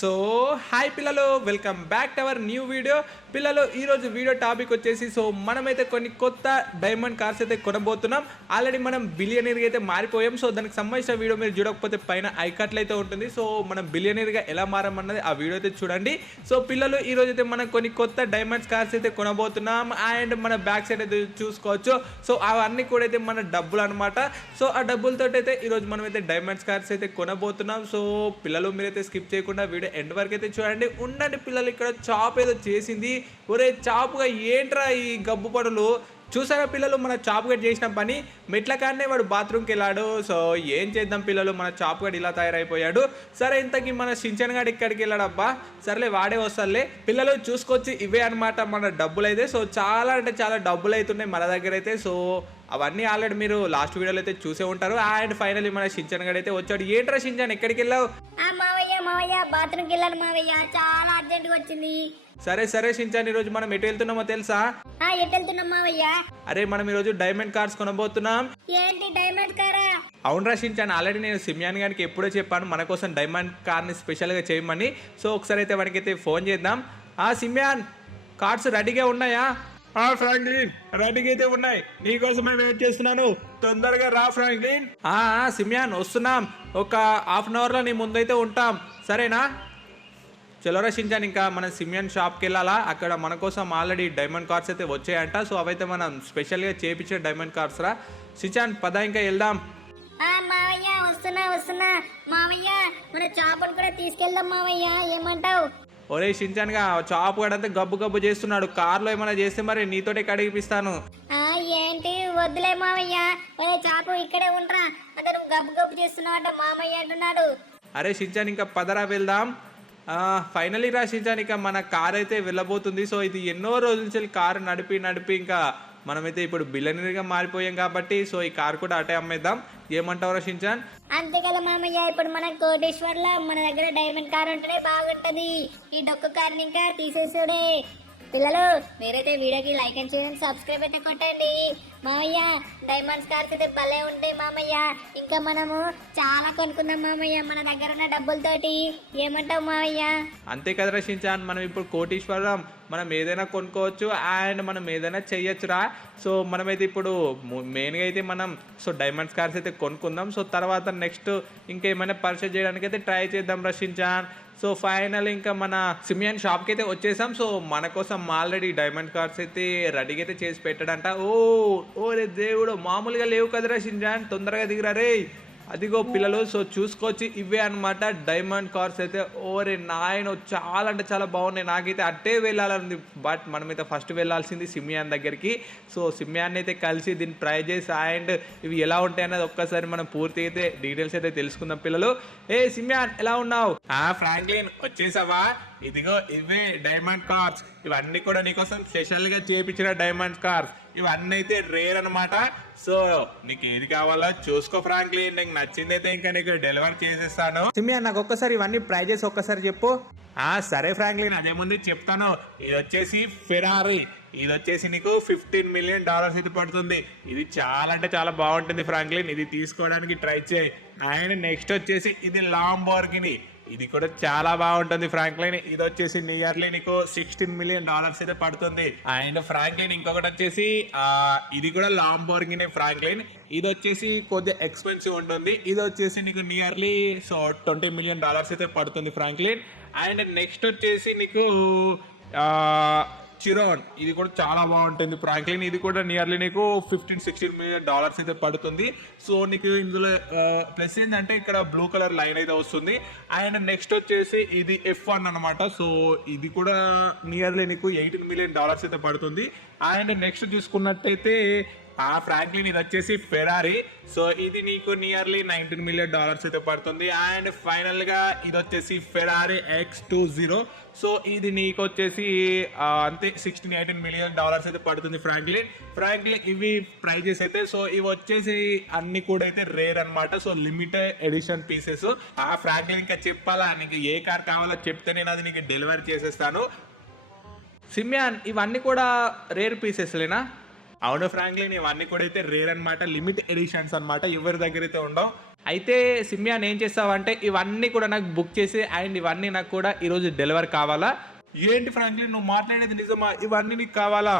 So hi పిల్లలు, welcome back to our new video. పిల్లలు, ఈరోజు వీడియో టాపిక్ వచ్చేసి మనమైతే కొన్ని కొత్త డైమండ్ కార్స్ అయితే కొనబోతున్నాం. ఆల్రెడీ మనం బిలియనీర్గా అయితే మారిపోయాం. సో దానికి సంబంధించిన వీడియో మీరు చూడకపోతే పైన ఐకాట్లు అయితే ఉంటుంది. సో మనం బిలియనీర్గా ఎలా మారమన్నది ఆ వీడియో అయితే చూడండి. సో పిల్లలు, ఈరోజు అయితే మనం కొన్ని కొత్త డైమండ్స్ కార్స్ అయితే కొనబోతున్నాం. అండ్ మన బ్యాక్ సైడ్ అయితే చూసుకోవచ్చు. సో అవన్నీ కూడా అయితే మన డబ్బులు అనమాట. సో ఆ డబ్బులతో అయితే ఈరోజు మనం అయితే డైమండ్స్ కార్స్ అయితే కొనబోతున్నాం. సో పిల్లలు, మీరైతే స్కిప్ చేయకుండా వీడియో ఎండ్ వరకు అయితే చూడండి. ఉండండి పిల్లలు, ఇక్కడ చాప్ ఏదో చేసింది. ఒరే చాపుగా ఏంట్రా ఈ గబ్బు పనులు? చూసారా పిల్లలు, మన చాప్ గడ్ చేసిన పని మెట్ల కాడనే వాడు బాత్రూమ్కి వెళ్ళాడు. సో ఏం చేద్దాం పిల్లలు, మన చాప్ గడ్ ఇలా తయారైపోయాడు. సరే, ఇంతకీ మన షించాన్ గడ్ ఇక్కడికి వెళ్ళాడు. అబ్బా సరేలే, వాడే వస్తాడులే. పిల్లలు చూసుకొచ్చి ఇవే అనమాట మన డబ్బులు అయితే. సో చాలా అంటే చాలా డబ్బులు అవుతున్నాయి మన దగ్గర అయితే. సో అవన్నీ ఆల్రెడీ మీరు లాస్ట్ వీడియోలో అయితే చూసే ఉంటారు. అండ్ ఫైనల్లీ మన షించాన్ గడ్ అయితే వచ్చాడు. ఏంట్రా షించాన్, ఎక్కడికి వెళ్ళావు? మావయ్య బాత్రూమ్కి వెళ్ళాను మావయ్య, చాలా అర్జెంట్గా వచ్చింది. సరే సరే షించాన్, ఈరోజు మనం ఎటు వెళ్తున్నామో తెలుసా? ఎటు వెళ్తున్నాం మావయ్య? అరే, మనం ఈరోజు డైమండ్ కార్స్ కొనబోతున్నాం. ఏంటి డైమండ్ కారా? అవును షించాన్, ఆల్రెడీ నేను సిమియాన్ గారికి ఎప్పుడో చెప్పాను మన కోసం డైమండ్ కార్ని స్పెషల్గా చేయమని. సో ఒకసారి అయితే వాడికైతే ఫోన్ చేద్దాం. సిమియాన్, కార్స్ రెడీగా ఉన్నాయా? ఫ్రాంక్లిన్, రెడీగా అయితే ఉన్నాయి. నీకోసమే వెయిట్ చేస్తున్నాను, తొందరగా రా ఫ్రాంక్లిన్. సిమియాన్ వస్తున్నాం, ఒక హాఫ్ అన్ అవర్లో నీ ముందైతే ఉంటాం, సరేనా? చలోరా షించాన్, ఇంకా మనం సిమియాన్ షాప్కి వెళ్ళాలా. అక్కడ మన కోసం ఆల్రెడీ డైమండ్ కార్స్ అయితే వచ్చాయంట. సో అవైతే మనం స్పెషల్గా చేయించే డైమండ్ కార్స్ రా. షించాన్ పద, ఇంకా వెళ్దాం. మావయ్య వస్తున్నా మావయ్య, మన చాపను కూడా తీసుకెళ్దాం మావయ్య, ఏమంటావు? ఒరే షించాన్ గా చాప్ గడంతా గబ్బు గబ్బు చేస్తున్నాడు. కార్లో ఏమైనా చేస్తే మరి నీతోటే కడిగిపిస్తాను. ఏంటి వద్దులే మావయ్య, చాపు ఇక్కడే ఉండరా, అంటే నువ్వు గబ్బు గబ్బు చేస్తున్నావు మామయ్య అంటున్నాడు. అరే షించాన్, ఇంకా పదరా వెళ్దాం. ఫైనలీ రా షించాన్, ఇక మన కార్ అయితే వెళ్ళబోతుంది. సో ఇది ఎన్నో రోజుల నుంచి కారు నడిపి ఇంకా మనమైతే ఇప్పుడు బిలియనీర్గా మారిపోయాం కాబట్టి సో ఈ కార్ కూడా అటే అమ్మేద్దాం. ఏమంటావు షించాన్? అంతే కదా మామయ్య, ఇప్పుడు మన కోటేశ్వర్లో మన దగ్గర డైమండ్ కార్ ఉంటేనే బాగుంటది. ఈ డొక్కు కార్ని ఇంకా తీసేసాడే. పిల్లలు, మీరైతే వీడియోకి like and share and subscribe అయితే కొట్టండి. మామయ్య, డైమండ్స్ కార్స్ అయితే భలే ఉంటాయి మామయ్య. ఇంకా మనము చాలా కొనుక్కుందాం మామయ్య మన దగ్గర ఉన్న డబ్బులతోటి, ఏమంటావు మామయ్య? అంతే కదా రక్షించాన్, మనం ఇప్పుడు కోటీశ్వరం, మనం ఏదైనా కొనుక్కోవచ్చు అండ్ మనం ఏదైనా చెయ్యొచ్చురా. సో మనమైతే ఇప్పుడు మెయిన్గా అయితే మనం డైమండ్స్ కార్స్ అయితే కొనుక్కుందాం. సో తర్వాత నెక్స్ట్ ఇంకేమైనా పర్చేజ్ చేయడానికి అయితే ట్రై చేద్దాం రక్షించాన్. సో ఫైనల్ ఇంకా మన సిమియాన్ షాప్కి అయితే వచ్చేసాం. సో మన కోసం ఆల్రెడీ డైమండ్ కార్స్ అయితే రెడీగా అయితే చేసి పెట్టాడంట. ఓ రే దేవుడు, మామూలుగా లేవు కదరా షింజాన్, తొందరగా దిగిరా రే. అదిగో పిల్లలు, సో చూసుకోవచ్చు ఇవే అనమాట డైమండ్ కార్స్ అయితే. ఓరే నాయన, చాలా అంటే చాలా బాగున్నాయి. నాకైతే అట్టే వెళ్ళాలని, బట్ మనమైతే ఫస్ట్ వెళ్ళాల్సింది సిమియాన్ దగ్గరికి. సో సిమియాన్ అయితే కలిసి దీని ప్రైజెస్ అండ్ ఇవి ఎలా ఉంటాయి అన్నది ఒక్కసారి మనం పూర్తి అయితే డీటెయిల్స్ అయితే తెలుసుకుందాం పిల్లలు. సిమియాన్, ఎలా ఉన్నావు? ఫ్రాంక్లిన్, వచ్చేసావా? ఇదిగో ఇవే డైమండ్ కార్స్. ఇవన్నీ కూడా నీకోసం స్పెషల్గా చేయించిన డైమండ్ కార్స్. ఇవన్నీ అయితే రేర్ అనమాట. సో నీకు ఏది కావాలో చూసుకో ఫ్రాంక్లిన్, నీకు నచ్చింది అయితే ఇంకా నీకు డెలివర్ చేసేస్తాను. సిమియా, నాకు ఒక్కసారి ఇవన్నీ ప్రైజెస్ ఒక్కసారి చెప్పు. సరే ఫ్రాంక్లిన్, అదే ముందు చెప్తాను. ఇది వచ్చేసి ఫెరారీ, ఇది వచ్చేసి నీకు $15 మిలియన్ అయితే పడుతుంది. ఇది చాలా అంటే చాలా బాగుంటుంది ఫ్రాంక్లిన్, ఇది తీసుకోవడానికి ట్రై చేయి. అండ్ నెక్స్ట్ వచ్చేసి ఇది లాంబోర్గిని, ఇది కూడా చాలా బాగుంటుంది ఫ్రాంక్లిన్. ఇది వచ్చేసి నియర్లీ నీకు $16 మిలియన్ అయితే పడుతుంది. అండ్ ఫ్రాంక్లిన్ ఇంకొకటి వచ్చేసి ఇది కూడా లాంబోర్గిని ఫ్రాంక్లిన్. ఇది వచ్చేసి కొద్దిగా ఎక్స్పెన్సివ్ ఉంటుంది. ఇది వచ్చేసి నీకు నియర్లీ $20 మిలియన్ అయితే పడుతుంది ఫ్రాంక్లిన్. అండ్ నెక్స్ట్ వచ్చేసి నీకు చిరోన్, ఇది కూడా చాలా బాగుంటుంది ఫ్రాంక్లిన్. ఇది కూడా నియర్లీ నీకు $15-16 మిలియన్ అయితే పడుతుంది. సో నీకు ఇందులో ప్లస్ ఏంటంటే ఇక్కడ బ్లూ కలర్ లైన్ అయితే వస్తుంది. అండ్ నెక్స్ట్ వచ్చేసి ఇది F1 అనమాట. సో ఇది కూడా నియర్లీ నీకు $18 మిలియన్ అయితే పడుతుంది. అండ్ నెక్స్ట్ చూసుకున్నట్టయితే ఫ్రాంక్లిన్, ఇది వచ్చేసి ఫెరారీ. సో ఇది నీకు నియర్లీ $19 మిలియన్ అయితే పడుతుంది. అండ్ ఫైనల్ గా ఇది వచ్చేసి ఫెరారీ X20. సో ఇది నీకు వచ్చేసి అంతే $16-18 మిలియన్ అయితే పడుతుంది ఫ్రాంక్లిన్. ఇవి ప్రైజెస్ అయితే. సో ఇవి వచ్చేసి అన్ని కూడా అయితే రేర్ అనమాట. So limited edition pieces. Franklin, ఇంకా చెప్పాలా, నీకు ఏ కార్ కావాలో చెప్తే నేను అది నీకు డెలివరీ చేసేస్తాను. సిమియాన్, ఇవన్నీ కూడా రేర్ పీసెస్లేనా? అవును ఫ్రాంక్లిన్, ఇవన్నీ కూడా అయితే రేర్ అనమాట, లిమిట్ ఎడిషన్స్ అనమాట, ఎవరి దగ్గర అయితే ఉండవు. అయితే సిమియాన్ ఏం చేస్తావంటే ఇవన్నీ కూడా నాకు బుక్ చేసి అండ్ ఇవన్నీ నాకు కూడా ఈరోజు డెలివరీ కావాలా. ఏంటి ఫ్రాంక్లిన్ నువ్వు మాట్లాడేది నిజమా? ఇవన్నీ నీకు కావాలా?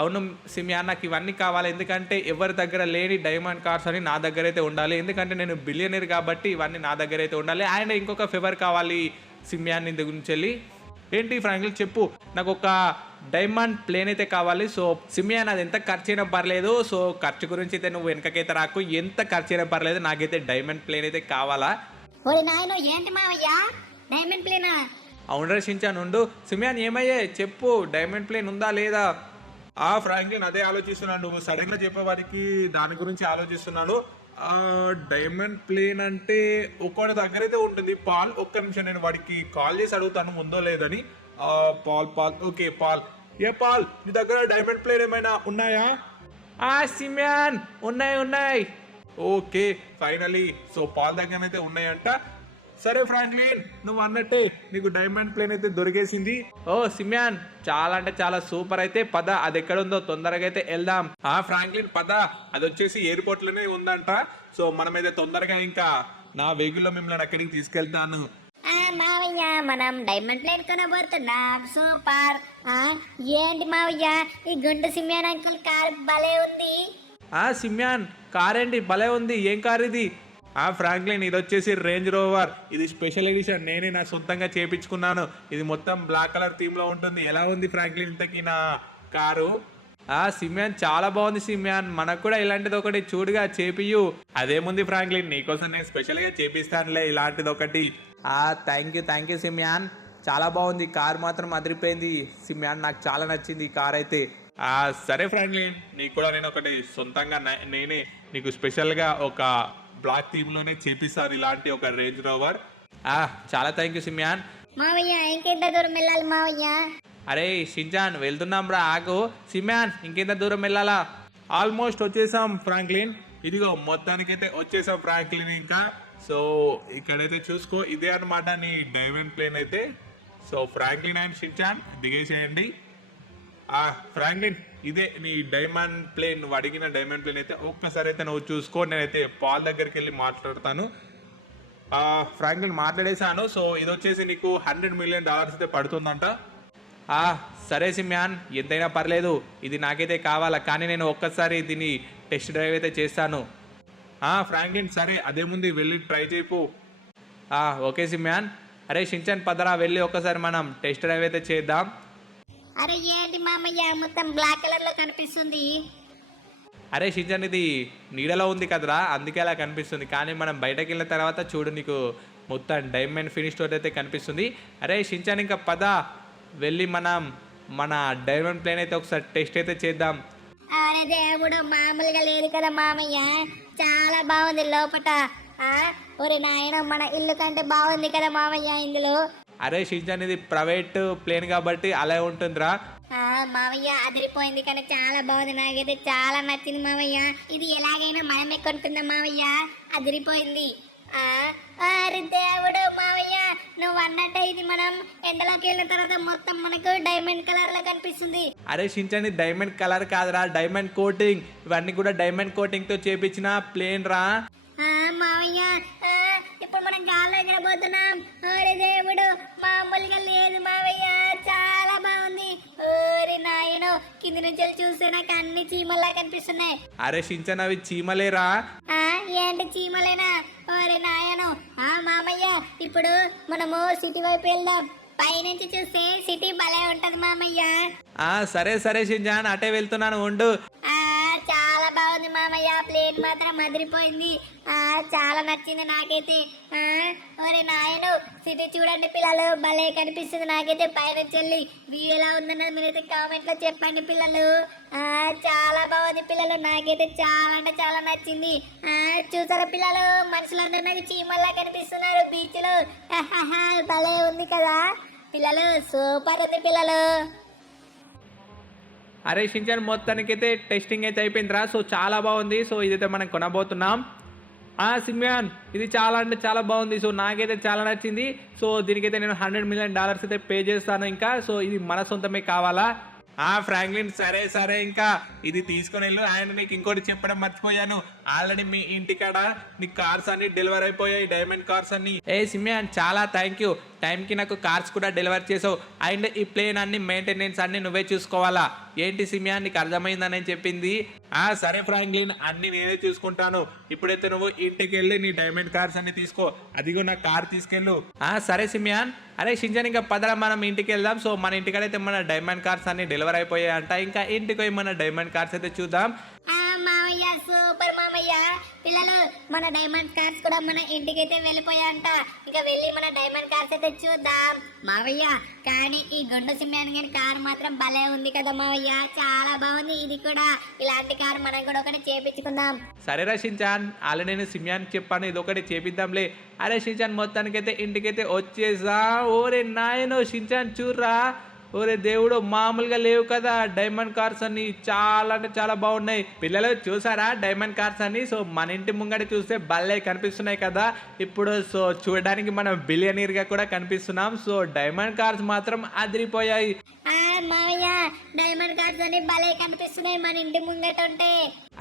అవును సిమియాన్, నాకు ఇవన్నీ కావాలి. ఎందుకంటే ఎవరి దగ్గర లేని డైమండ్ కార్స్ అని నా దగ్గర అయితే ఉండాలి. ఎందుకంటే నేను బిలియనర్ కాబట్టి ఇవన్నీ నా దగ్గర అయితే ఉండాలి. అండ్ ఇంకొక ఫేవర్ కావాలి సిమియాన్ నీ గురించి వెళ్ళి. ఏంటి ఫ్రాంక్లిన్ చెప్పు. నాకు ఒక డైమండ్ ప్లేన్ అయితే కావాలి. సో సిమియాన్ అది ఎంత ఖర్చు అయినా పర్లేదు. సో ఖర్చు గురించి అయితే నువ్వు వెనకకైతే రాకు. ఎంత ఖర్చు అయినా పర్లేదు, నాకైతే డైమండ్ ప్లేన్ అయితే కావాలా. ఓరి నాయనో ఏంటి మావయ్య డైమండ్ ప్లేనా? అవును షించాన్ ఉండు. సిమియాన్ ఏమయ్యే చెప్పు, డైమండ్ ప్లేన్ ఉందా లేదా? ఫ్రాంక్లిన్ అదే ఆలోచిస్తున్నాను. నువ్వు సడన్ గా చెప్పేవారికి దాని గురించి ఆలోచిస్తున్నాను. డైమండ్ ప్లేన్ అంటే ఒక్కడి దగ్గర అయితే ఉంటుంది. పాల్, ఒక్క నిమిషం నేను వాడికి కాల్ చేసి అడుగుతాను ఉందో లేదని. Paul okay Paul. పాల్ నీ దగ్గర డైమండ్ ప్లేన్ ఏమైనా ఉన్నాయా? సిమియాన్ ఉన్నాయి. Okay finally. సో పాల్ దగ్గర అయితే ఉన్నాయంట. సరే ఫ్రాంక్లిన్ నువ్వు అన్నట్టే నీకు డైమండ్ ప్లేన్ అయితే దొరికేసింది. ఓ సిమియాన్ చాలా అంటే చాలా సూపర్. అయితే పద అది ఎక్కడ ఉందో తొందరగా అయితే వెళ్దాం. ఫ్రాంక్లిన్ పద, అది వచ్చేసి ఎయిర్పోర్ట్ లోనే ఉందంట. సో మనమైతే తొందరగా ఇంకా నా వెహికల్ లో మిమ్మల్ని అక్కడికి తీసుకెళ్తాను. మావయ్య మనం డైమండ్ ప్లేన్ కొనబోతున్నాం. సూపర్. ఏంటి మావయ్య ఈ గుండు సిమియాన్ అంకుల్ కార్ భలే ఉంది. సిమియాన్ కార్ ఏంటి భలే ఉంది. ఏం కార్ ఇది? ఫ్రాంక్లిన్ ఇది వచ్చేసి రేంజ్ రోవర్. ఇది స్పెషల్ ఎడిషన్, నేనే నా సొంతంగా చేపించుకున్నాను. ఇది మొత్తం బ్లాక్ కలర్ థీమ్ లో ఉంటుంది. ఎలా ఉంది ఫ్రాంక్లిన్ ఇంతకీ నా కారు? సిమియాన్ చాలా బాగుంది సిమియాన్. మనకు కూడా ఇలాంటిది ఒకటి చూడుగా చేపియు. అదేముంది ఫ్రాంక్లిన్, నీకోసం నేను స్పెషల్ గా చేపిస్తానులే ఇలాంటిది ఒకటి. థ్యాంక్ యూ సిమియాన్. చాలా బాగుంది కార్, మాత్రం అదిరిపోయింది సిమియాన్. నాకు చాలా నచ్చింది ఈ కార్ అయితే. సరే ఫ్రాంక్లిన్, నీకు కూడా నేను ఒకటి సొంతంగా నేనే నీకు స్పెషల్ గా ఒక బ్లాక్ థీమ్ లోనే చేపిస్తాను ఇలాంటి ఒక రేంజ్ రోవర్. చాలా థ్యాంక్ యూ సిమియాన్. మావయ్య ఇంకెంత దూరం వెళ్ళాలి మావయ్య? అరే షించాన్ వెళ్తున్నాం రా, ఆగు. సిమియాన్ ఇంకెంత దూరం వెళ్ళాలా? ఆల్మోస్ట్ వచ్చేసాం ఫ్రాంక్లిన్. ఇదిగో మొత్తానికైతే వచ్చేసాం ఫ్రాంక్లిన్. ఇంకా సో ఇక్కడైతే చూసుకో, ఇదే అన్నమాట నీ డైమండ్ ప్లేన్ అయితే. సో ఫ్రాంక్లిన్ అండ్ షించాన్ దిగేసేయండి. ఫ్రాంక్లిన్ ఇదే నీ డైమండ్ ప్లేన్, నువ్వు అడిగిన డైమండ్ ప్లేన్ అయితే. ఒక్కసారి అయితే నువ్వు చూసుకో, నేనైతే పాల్ దగ్గరికి వెళ్ళి మాట్లాడతాను. ఫ్రాంక్లిన్ మాట్లాడేశాను. సో ఇది వచ్చేసి నీకు $100 మిలియన్ అయితే పడుతుందంట. సరే సిమియాన్ ఎంతైనా పర్లేదు, ఇది నాకైతే కావాలా. కానీ నేను ఒక్కసారి దీన్ని టెస్ట్ డ్రైవ్ అయితే చేస్తాను. ఫ్రాంక్లిన్ సరే అదేముంది వెళ్ళి ట్రై చేయపు. ఓకే సిమియాన్. అరే షించాన్ పదరా వెళ్ళి ఒక్కసారి మనం టెస్ట్ డ్రైవ్ అయితే చేద్దాం. అరే ఏంటి మామయ్య మొత్తం బ్లాక్ కలర్ లో కనిపిస్తుంది? అరే షించాన్ ఇది నీడలో ఉంది కదరా, అందుకే అలా కనిపిస్తుంది. కానీ మనం బయటకు వెళ్ళిన తర్వాత చూడు, నీకు మొత్తం డైమండ్ ఫినిష్ తోటి అయితే కనిపిస్తుంది. అరే షించాన్ ఇంకా పద వెళ్ళి మనం మన డైమండ్ ప్లేన్ అయితే ఒకసారి టెస్ట్ అయితే చేద్దాం. అరే దేవుడు మామూలుగా లేదు కదా మామయ్య, చాలా బాగుంది లోపట. ఒరే నాయన మన ఇల్లు కంటే బాగుంది కదా మామయ్య ఇందులో. అరే షించాన్ ఇది ప్రైవేట్ ప్లేన్ కాబట్టి అలా ఉంటుందిరా. మామయ్య అదిరిపోయింది కానీ చాలా బాగుంది, నాకైతే చాలా నచ్చింది మామయ్య. ఇది ఎలాగైనా మనమే కొనుక్కుందాం మామయ్య, అదిరిపోయింది. అరే దేవుడు మామయ్య నువ్వు అన్నట్టే ఇది మనం ఎండలోకి వెళ్ళిన తర్వాత మొత్తం మనకు డైమండ్ కలర్ లో కనిపిస్తుంది. అరే షించాన్ ఇది డైమండ్ కలర్ కాదురా, డైమండ్ కోటింగ్. ఇవన్నీ కూడా డైమండ్ కోటింగ్ తో చేపించిన ప్లేన్ రా. మామయ్య ఇప్పుడు మనం గాల్లో ఎగరబోతున్నాం. అరే దేవుడు మామూలుగా లేదు మామయ్య, చాలా బాగుంది. ఓరి నాయనో కింది నుంచి చూస్తే నాకు అన్ని చీమల్లా కనిపిస్తున్నాయి. అరే షించాన్ అవి చీమలేరా. ఏంటి చీమలేనా? ఓరి నాయనో. మామయ్య ఇప్పుడు మనము సిటీ వైపు వెళ్దాం. పైనుంచి చూస్తే సిటీ భలే ఉంటది మామయ్య. సరే షించాన్ అటే వెళ్తున్నాను ఉండు. చాలా బాగుంది మామయ్య, ప్లేన్ మాత్రం అదిరిపోయింది. చాలా నచ్చింది నాకైతే. ఒరే నాయను సిటీ చూడండి పిల్లలు, భలే కనిపిస్తుంది నాకైతే పైనుంచి వెళ్ళి. వ్యూ ఎలా ఉందన్నది మీరైతే కామెంట్ లో చెప్పండి పిల్లలు. చాలా బాగుంది పిల్లలు, నాకైతే చాలా అంటే చాలా నచ్చింది. చూసారా పిల్లలు, మనుషులందరూ నాకు చీమల్లా కనిపిస్తున్నారు బీచ్ లో. భలే ఉంది కదా పిల్లలు, సూపర్ ఉంది పిల్లలు. అరే షించాన్ మొత్తానికైతే టెస్టింగ్ అయితే అయిపోయిందిరా. సో చాలా బాగుంది. సో ఇదైతే మనం కొనబోతున్నాం. సిమియాన్ ఇది చాలా అంటే చాలా బాగుంది. సో నాకైతే చాలా నచ్చింది. సో దీనికైతే నేను $100 మిలియన్ అయితే పే చేస్తాను ఇంకా. సో ఇది మన సొంతమే కావాలా. ఫ్రాంక్లిన్ సరే సరే, ఇంకా ఇది తీసుకొని వెళ్ళు. అండ్ నీకు ఇంకోటి చెప్పడం మర్చిపోయాను, ఆల్రెడీ మీ ఇంటికాడ నీ కార్స్ అన్ని డెలివరీ అయిపోయాయి, డైమండ్ కార్స్ అన్ని. ఏ సిమియాన్ చాలా థ్యాంక్ యూ, టైంకి నాకు కార్స్ కూడా డెలివర్ చేసావు. అండ్ ఈ ప్లేన్ అన్ని మెయింటెనెన్స్ అన్ని నువ్వే చూసుకోవాలా. ఏంటి సిమియాన్ నీకు అర్థమైందని చెప్పింది? సరే ఫ్రాంక్లిన్, అన్ని నేనే చూసుకుంటాను. ఇప్పుడైతే నువ్వు ఇంటికి వెళ్ళి నీ డైమండ్ కార్స్ అన్ని తీసుకో. అదిగో నా కార్ తీసుకెళ్ళు. సరే సిమియాన్. అరే షించాన్ ఇంకా పదరా మనం ఇంటికి వెళ్దాం. సో మన ఇంటికాడైతే మన డైమండ్ కార్స్ అన్ని డెలివర్ అయిపోయాయి అంట. ఇంకా ఇంటికి పోయి మన డైమండ్ కార్స్ అయితే చూద్దాం. మామయ్య సూపర్ మామయ్య. పిల్లలు మన డైమండ్ కార్స్ కూడా మన ఇంటికైతే వెళ్ళిపోయాయంట. ఇక వెళ్ళి మన డైమండ్ కార్స్ అయితే చూద్దాం మావయ్య. కానీ ఈ గుండు సిమ్యాన్ గారి కార్ మాత్రం భలే ఉంది కదా మావయ్య, చాలా బాగుంది. ఇది కూడా ఇలాంటి కార్ మనం కూడా ఒకటి చేపించుకుందాం. సరేరా షించాన్, ఆల్రెడీ నేను సిమియాన్కి చెప్పాను ఇది ఒకటి చేపిద్దాంలే. అరే షించాన్ మొత్తానికైతే ఇంటికైతే వచ్చేసా. ఓరే నాయనో షించాన్ చూర్రా, ఓరే దేవుడు మామూలుగా లేవు కదా డైమండ్ కార్స్ అన్ని, చాలా అంటే చాలా బాగున్నాయి. పిల్లలు చూసారా డైమండ్ కార్స్ అన్ని? సో మన ఇంటి ముంగట చూస్తే భలే కనిపిస్తున్నాయి కదా ఇప్పుడు. సో చూడడానికి మనం బిలియనీర్ గా కూడా కనిపిస్తున్నాం. సో డైమండ్ కార్స్ మాత్రం అదిరిపోయాయి. మావయ్య డైమండ్ కార్స్ అన్ని భలే కనిపిస్తున్నాయి మన ఇంటి ముంగట ఉంటే.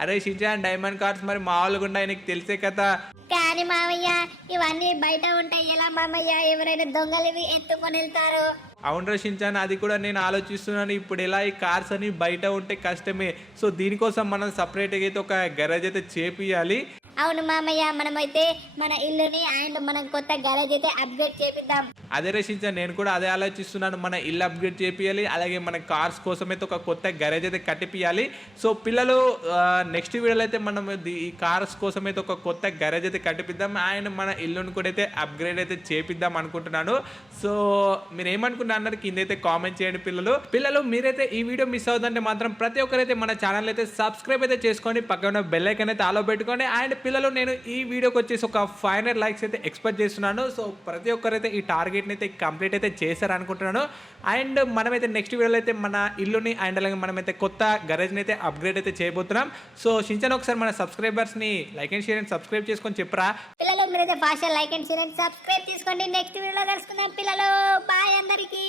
అరే షించాన్ డైమండ్ కార్స్ మరి మామూలుగా ఉన్నాయి, నీకు తెలిసే కదా. కానీ మావయ్య ఇవన్నీ బయట ఉంటాయి ఎలా మామయ్య? ఎవరైనా దొంగలు ఇవి ఎత్తుకొని వెళ్తారు. అవును షించాన్, అది కూడా నేను ఆలోచిస్తున్నాను. ఇప్పుడు ఎలా ఈ కార్స్ అని బయట ఉంటే కష్టమే. సో దీనికోసం మనం సపరేట్గా అయితే ఒక గరాజ్ అయితే చేపియాలి. అవును మామయ్య, మనమైతే మన ఇల్లుని అండ్ మనం కొత్త గరాజ్ అయితే అప్గ్రేడ్ చేపిద్దాం. అదే రచించాను, నేను కూడా అదే ఆలోచిస్తున్నాను. మన ఇల్లు అప్గ్రేడ్ చేపియాలి, అలాగే మన కార్స్ కోసం అయితే ఒక కొత్త గరాజ్ అయితే కట్టిపియాలి. సో పిల్లలు నెక్స్ట్ వీడియోలో అయితే మనం ఈ కార్స్ కోసం అయితే ఒక కొత్త గరాజ్ అయితే కట్టిపిద్దాం. అండ్ మన ఇల్లుని కూడా అయితే అప్గ్రేడ్ అయితే చేపిద్దాం అనుకుంటున్నాను. సో మీరు ఏమనుకుంటున్నారు కింద అయితే కామెంట్ చేయండి పిల్లలు. మీరైతే ఈ వీడియో మిస్ అవుతుందంటే మాత్రం ప్రతి ఒక్కరైతే మన ఛానల్ అయితే సబ్స్క్రైబ్ అయితే చేసుకోండి, పక్కన బెల్ ఐకాన్ అయితే ఆలో పెట్టుకోండి. అండ్ పిల్లలు నేను ఈ వీడియోకి వచ్చేసి ఒక 500 లైక్స్ అయితే ఎక్స్పెక్ట్ చేస్తున్నాను. సో ప్రతి ఒక్కరైతే ఈ టార్గెట్ని అయితే కంప్లీట్ అయితే చేశారనుకుంటున్నాను. అండ్ మనమైతే నెక్స్ట్ వీడియోలో అయితే మన ఇల్లుని అండ్ అలాగే మనమైతే కొత్త గరేజ్ని అయితే అప్గ్రేడ్ అయితే చేయబోతున్నాం. సో షించాన్ ఒకసారి మన సబ్స్క్రైబర్స్ని like and share and subscribe చేసుకొని చెప్పరా. పిల్లలు మీరైతే fast like and share and subscribe చేసుకోండి. నెక్స్ట్ వీడియోలో కలుసుకుందాం పిల్లలు. బాయ్ అందరికీ.